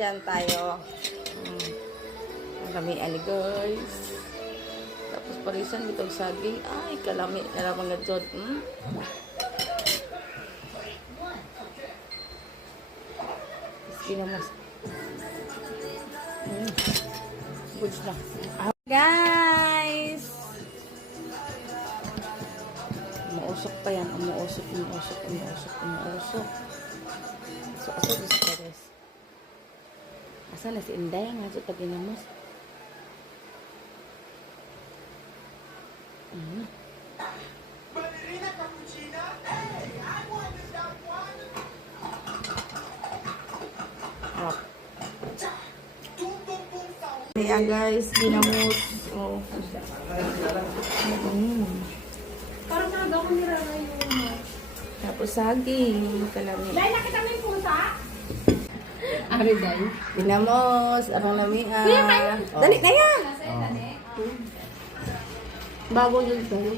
dyan tayo. Kalami ani guys. Tapos parisan bitog saging. Ay, kalami na lang nga jod. Mas goods na. Guys! Umuusok pa yan. Umuusok. So, asa gusto ka guys? Asa na si Inday nga ito taginamos? Ballerina cappuccina? Hey, I wanted that one! Ayan guys, ginamos. Oh. Parang talaga ako nirara yung... Tapos saging, kalami. Dahil nakita mo yung pusa? Ari dahil. Ginamos, arang lamian. Dali na yan! Bago yun sa'yo.